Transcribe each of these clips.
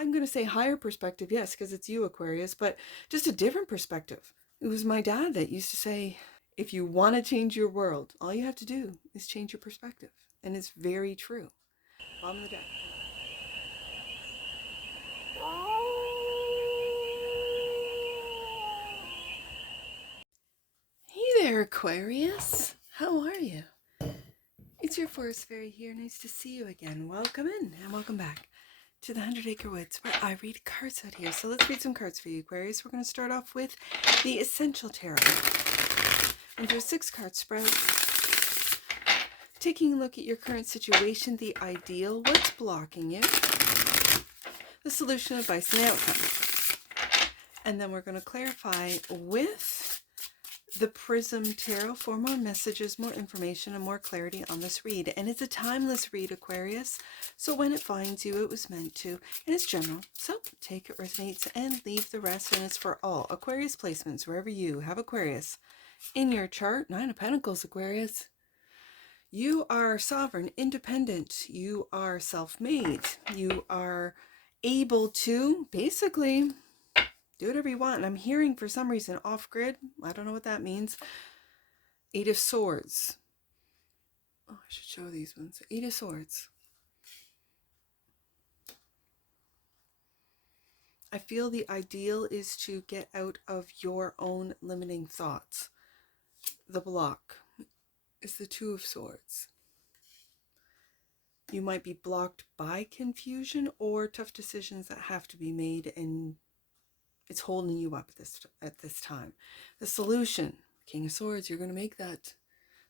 I'm going to say higher perspective, yes, because it's you, Aquarius, but just a different perspective. It was my dad that used to say, if you want to change your world, all you have to do is change your perspective. And it's very true. Bottom of the deck. Hey there, Aquarius. How are you? It's your forest fairy here. Nice to see you again. Welcome in and welcome back to the 100 Acre Woods, where I read cards out here. So let's read some cards for you, Aquarius. We're going to start off with the Essential Tarot. And do a 6-card spread. Taking a look at your current situation, the ideal, what's blocking you, the solution, advice, and outcome. And then we're going to clarify with the PRISM Tarot for more messages, more information, and more clarity on this read. And it's a timeless read, Aquarius. So when it finds you, it was meant to. And it's general. So take it resonates and leave the rest. And it's for all Aquarius placements, wherever you have Aquarius in your chart. 9 of Pentacles, Aquarius. You are sovereign, independent. You are self-made. You are able to basically do whatever you want. And I'm hearing for some reason off-grid. I don't know what that means. 8 of Swords. Oh, I should show these ones. 8 of Swords. I feel the ideal is to get out of your own limiting thoughts. The block is the 2 of Swords. You might be blocked by confusion or tough decisions that have to be made, and it's holding you up at this time. The solution, King of Swords, you're going to make that.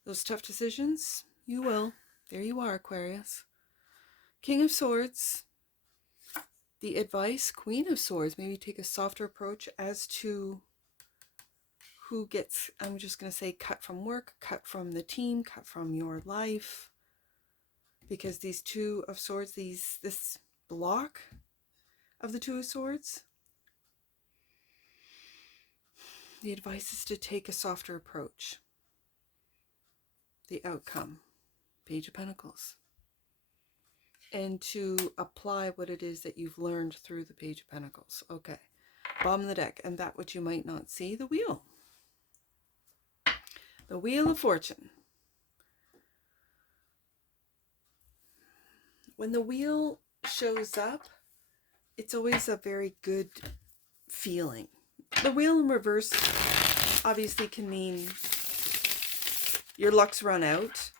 Those tough decisions, you will. There you are, Aquarius. King of Swords. The advice, Queen of Swords, maybe take a softer approach as to who gets, I'm just going to say, cut from work, cut from the team, cut from your life. Because these 2 of Swords, this block of the 2 of Swords, the advice is to take a softer approach. The outcome, Page of Pentacles. And to apply what it is that you've learned through the Page of Pentacles. Okay. Bottom of the deck. And that which you might not see, the Wheel. The Wheel of Fortune. When the wheel shows up, it's always a very good feeling. The wheel in reverse obviously can mean your luck's run out.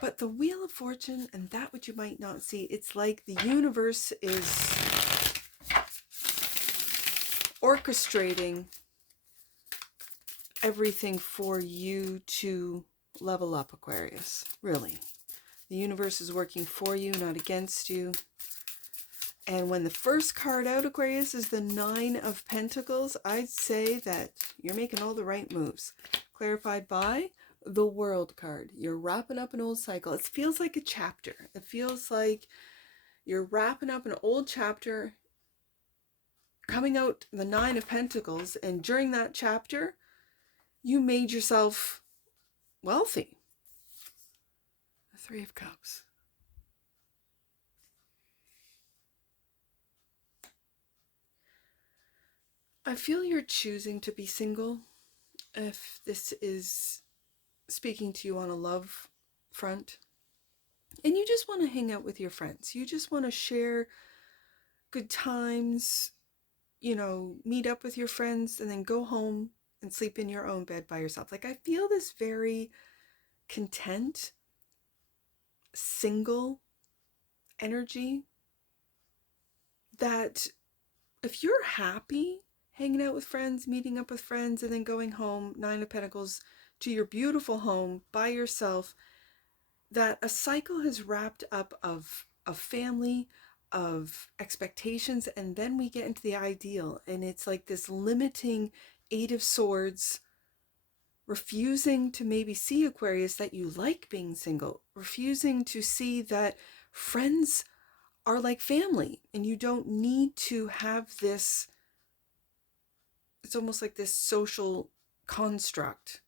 But the Wheel of Fortune and that which you might not see, it's like the universe is orchestrating everything for you to level up, Aquarius. Really. The universe is working for you, not against you. And when the first card out, Aquarius, is the 9 of Pentacles, I'd say that you're making all the right moves. Clarified by the World card. You're wrapping up an old cycle. It feels like a chapter. It feels like you're wrapping up an old chapter, coming out the 9 of Pentacles, and during that chapter, you made yourself wealthy. The 3 of Cups. I feel you're choosing to be single if this is speaking to you on a love front. And you just want to hang out with your friends. You just want to share good times, you know, meet up with your friends and then go home and sleep in your own bed by yourself. Like, I feel this very content, single energy that if you're happy hanging out with friends, meeting up with friends, and then going home, 9 of Pentacles, to your beautiful home by yourself, that a cycle has wrapped up of family, of expectations, and then we get into the ideal, and it's like this limiting 8 of Swords, refusing to maybe see, Aquarius, that you like being single, refusing to see that friends are like family, and you don't need to have this, it's almost like this social construct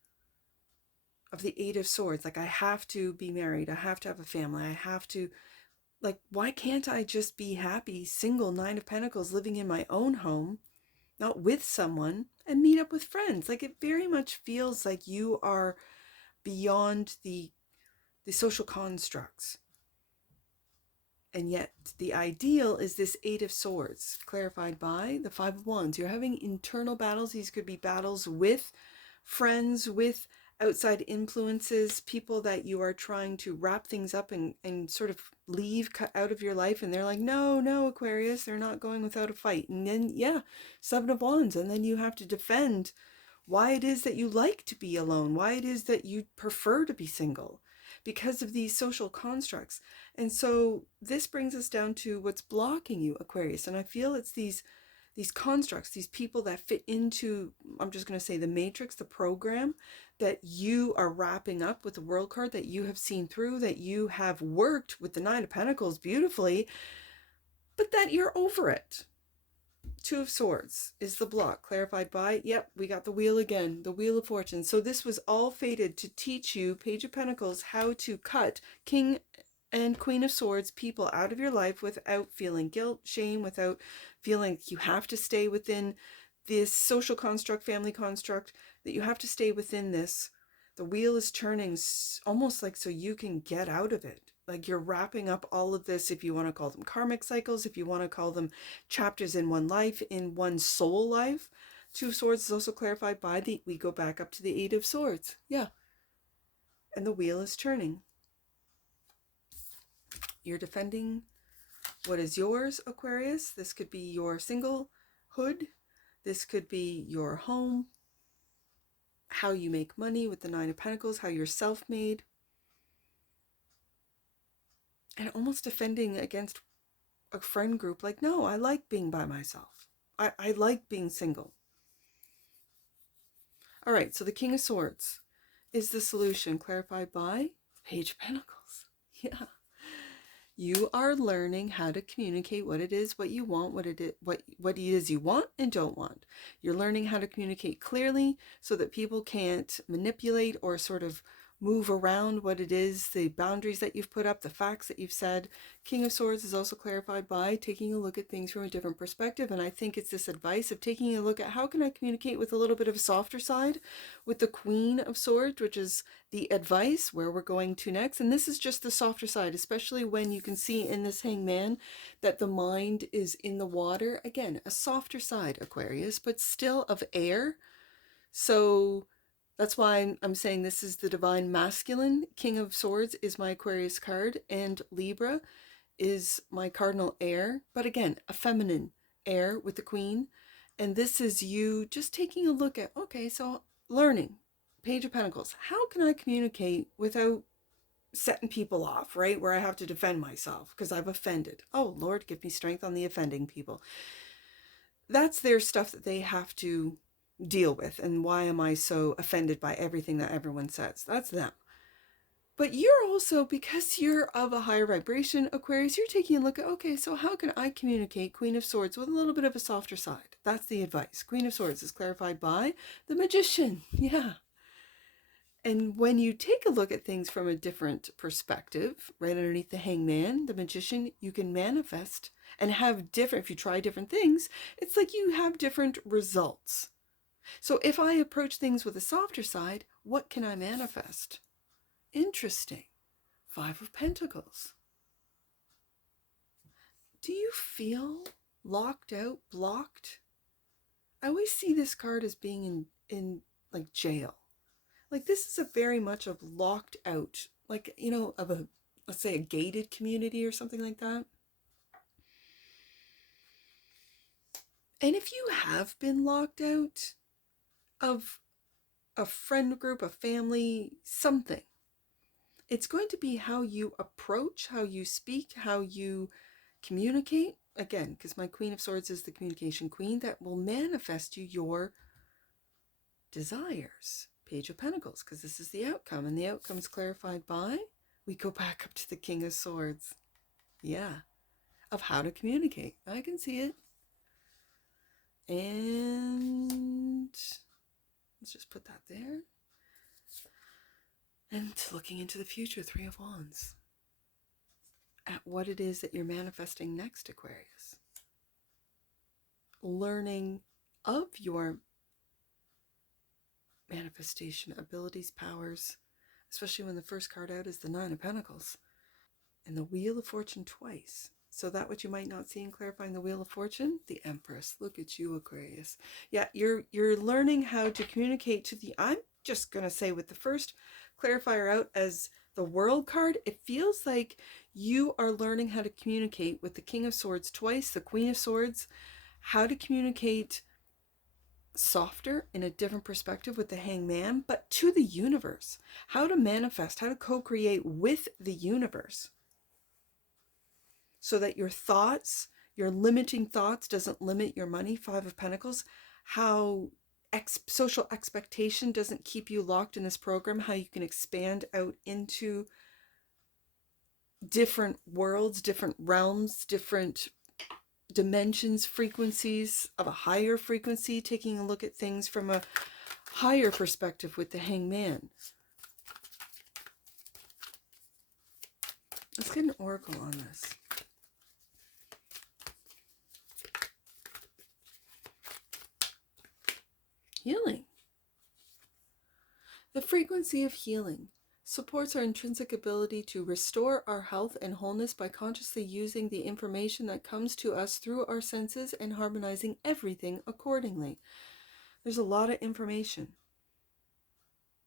of the 8 of Swords. Like, I have to be married, I have to have a family, I have to, like, why can't I just be happy, single, Nine of Pentacles, living in my own home, not with someone, and meet up with friends? Like, it very much feels like you are beyond the social constructs. And yet the ideal is this Eight of Swords, clarified by the Five of Wands. You're having internal battles. These could be battles with friends, with outside influences, people that you are trying to wrap things up and sort of leave, cut out of your life. And they're like, no, no, Aquarius, they're not going without a fight. And then, yeah, Seven of Wands. And then you have to defend why it is that you like to be alone, why it is that you prefer to be single, because of these social constructs. And so this brings us down to what's blocking you, Aquarius. And I feel it's these constructs, these people that fit into, I'm just going to say, the matrix, the program that you are wrapping up with the World card, that you have seen through, that you have worked with the Nine of Pentacles beautifully, but that you're over it. Two of Swords is the block, clarified by, yep, we got the wheel again, the Wheel of Fortune. So this was all fated to teach you, Page of Pentacles, how to cut King and Queen of Swords people out of your life without feeling guilt, shame, without feeling like you have to stay within this social construct, family construct, that you have to stay within this. The wheel is turning almost like so you can get out of it. Like you're wrapping up all of this, if you want to call them karmic cycles, if you want to call them chapters in one life, in one soul life. Two of Swords is also clarified by we go back up to the Eight of Swords. Yeah. And the wheel is turning. You're defending what is yours, Aquarius. This could be your singlehood. This could be your home. How you make money with the Nine of Pentacles. How you're self-made. And almost defending against a friend group. Like, no, I like being by myself. I like being single. All right, so the King of Swords is the solution, clarified by Page of Pentacles. Yeah. You are learning how to communicate what it is, what you want, what it is you want and don't want. You're learning how to communicate clearly so that people can't manipulate or sort of move around what it is, the boundaries that you've put up, the facts that you've said. King of Swords is also clarified by taking a look at things from a different perspective. And I think it's this advice of taking a look at how can I communicate with a little bit of a softer side with the Queen of Swords, which is the advice where we're going to next. And this is just the softer side, especially when you can see in this Hangman that the mind is in the water. Again, a softer side, Aquarius, but still of air. So that's why I'm saying this is the divine masculine. King of Swords is my Aquarius card, and Libra is my cardinal air. But again, a feminine air with the Queen. And this is you just taking a look at, okay, so learning. Page of Pentacles. How can I communicate without setting people off, right? Where I have to defend myself because I've offended. Oh, Lord, give me strength on the offending people. That's their stuff that they have to deal with. And why am I so offended by everything that everyone says? That's them. But you're also, because you're of a higher vibration, Aquarius, you're taking a look at, okay, so how can I communicate Queen of Swords with a little bit of a softer side? That's the advice. Queen of Swords is clarified by the Magician. Yeah. And when you take a look at things from a different perspective, right underneath the Hangman, the Magician, you can manifest and have different, if you try different things, it's like you have different results. So if I approach things with a softer side, what can I manifest? Interesting. Five of Pentacles. Do you feel locked out, blocked? I always see this card as being in like jail. Like this is a very much of locked out, like, you know, of a, let's say a gated community or something like that. And if you have been locked out of a friend group, a family, something, it's going to be how you approach, how you speak, how you communicate. Again, because my Queen of Swords is the communication queen that will manifest you your desires. Page of Pentacles, because this is the outcome. And the outcome is clarified by, we go back up to the King of Swords. Yeah. Of how to communicate. I can see it. And let's just put that there. And looking into the future, Three of Wands. at what it is that you're manifesting next, Aquarius. Learning of your manifestation abilities, powers, especially when the first card out is the Nine of Pentacles and the Wheel of Fortune twice. So that what you might not see in clarifying the Wheel of Fortune, the Empress. Look at you, Aquarius. Yeah, you're learning how to communicate to the, I'm just going to say with the first clarifier out as the World card, it feels like you are learning how to communicate with the King of Swords twice, the Queen of Swords, how to communicate softer in a different perspective with the Hangman, but to the universe, how to manifest, how to co-create with the universe so that your thoughts, your limiting thoughts doesn't limit your money. Five of Pentacles, how social expectation doesn't keep you locked in this program, how you can expand out into different worlds, different realms, different dimensions, frequencies of a higher frequency, taking a look at things from a higher perspective with the Hangman. Let's get an oracle on this. Healing. The frequency of healing supports our intrinsic ability to restore our health and wholeness by consciously using the information that comes to us through our senses and harmonizing everything accordingly. There's a lot of information.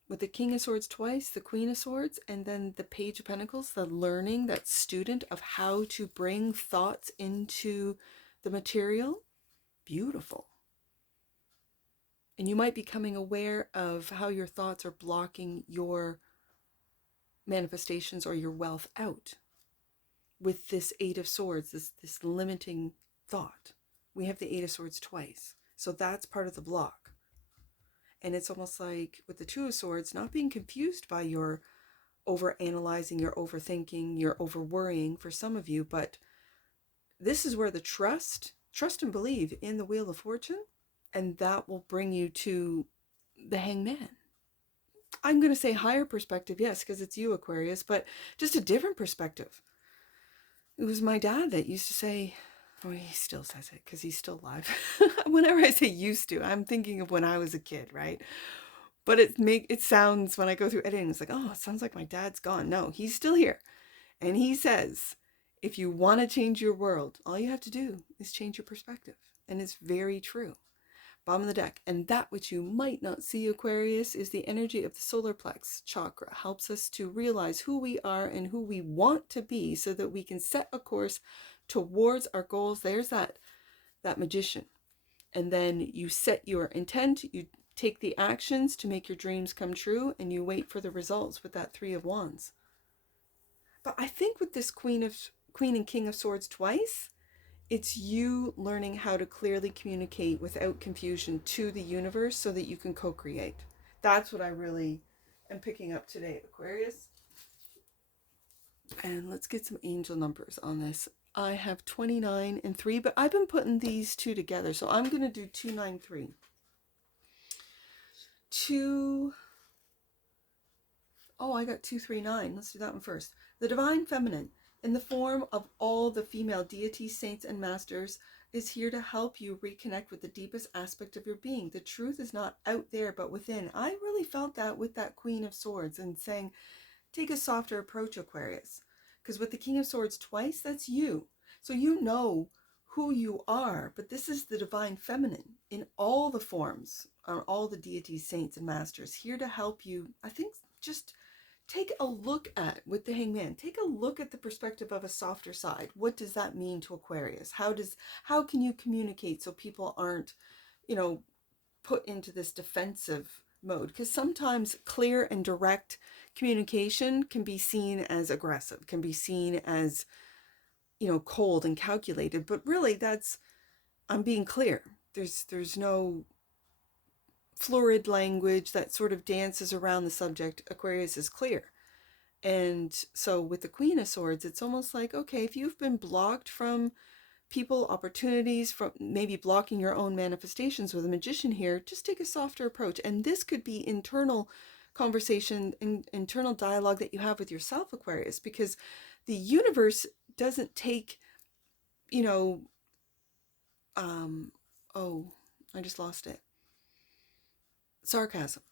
With the King of Swords twice, the Queen of Swords, and then the Page of Pentacles, the learning, that student of how to bring thoughts into the material. Beautiful. And you might be becoming aware of how your thoughts are blocking your manifestations or your wealth out with this Eight of Swords, this limiting thought. We have the Eight of Swords twice. So that's part of the block. And it's almost like with the Two of Swords, not being confused by your over-analyzing, your overthinking, your over-worrying for some of you, but this is where the trust and believe in the Wheel of Fortune, and that will bring you to the Hangman. I'm going to say higher perspective, yes, because it's you, Aquarius, but just a different perspective. It was my dad that used to say, oh, he still says it because he's still alive. Whenever I say used to, I'm thinking of when I was a kid, right? But it sounds, when I go through editing, it's like, oh, it sounds like my dad's gone. No, he's still here. And he says, if you want to change your world, all you have to do is change your perspective. And it's very true. Bottom of the deck. And that which you might not see, Aquarius, is the energy of the solar plex chakra. Helps us to realize who we are and who we want to be so that we can set a course towards our goals. There's that magician. And then you set your intent, you take the actions to make your dreams come true, and you wait for the results with that Three of Wands. But I think with this Queen and King of Swords twice, it's you learning how to clearly communicate without confusion to the universe so that you can co-create. That's what I really am picking up today, Aquarius. And let's get some angel numbers on this. I have 29 and 3, but I've been putting these two together. So I'm going to do 293. I got 239. Let's do that one first. The Divine Feminine, in the form of all the female deities, saints, and masters, is here to help you reconnect with the deepest aspect of your being. The truth is not out there, but within. I really felt that with that Queen of Swords and saying, take a softer approach, Aquarius. Because with the King of Swords twice, that's you. So you know who you are, but this is the Divine Feminine in all the forms, all the deities, saints, and masters, here to help you. I think just take a look at, with the Hangman, take a look at the perspective of a softer side. What does that mean to Aquarius? How can you communicate so people aren't, put into this defensive mode? Because sometimes clear and direct communication can be seen as aggressive, can be seen as, cold and calculated, but really I'm being clear. There's no florid language that sort of dances around the subject. Aquarius is clear. And so with the Queen of Swords, it's almost like, okay, if you've been blocked from people, opportunities, from maybe blocking your own manifestations with a magician here, just take a softer approach. And this could be internal conversation, internal dialogue that you have with yourself, Aquarius, because the universe doesn't take, you know, oh, I just lost it. Sarcasm.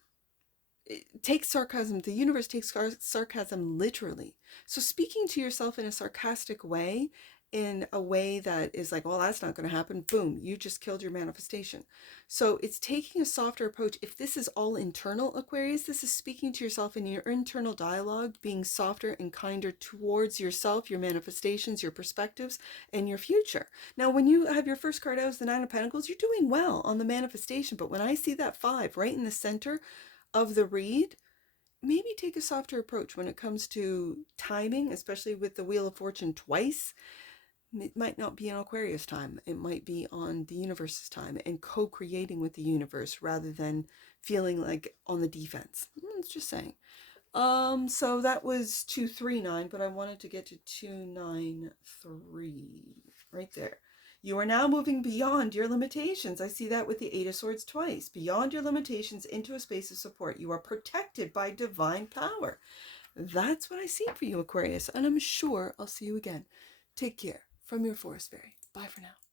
It takes sarcasm. The universe takes sarcasm literally. So speaking to yourself in a sarcastic way, in a way that is like, well, that's not going to happen. Boom, you just killed your manifestation. So it's taking a softer approach. If this is all internal, Aquarius, this is speaking to yourself in your internal dialogue, being softer and kinder towards yourself, your manifestations, your perspectives, and your future. Now, when you have your first card out as the Nine of Pentacles, you're doing well on the manifestation. But when I see that 5 right in the center of the read, maybe take a softer approach when it comes to timing, especially with the Wheel of Fortune twice. It might not be on Aquarius time. It might be on the universe's time and co-creating with the universe rather than feeling like on the defense. It's just saying. So that was 239, but I wanted to get to 293 right there. You are now moving beyond your limitations. I see that with the 8 of Swords twice. Beyond your limitations into a space of support. You are protected by divine power. That's what I see for you, Aquarius, and I'm sure I'll see you again. Take care from your Forest Fairy. Bye for now.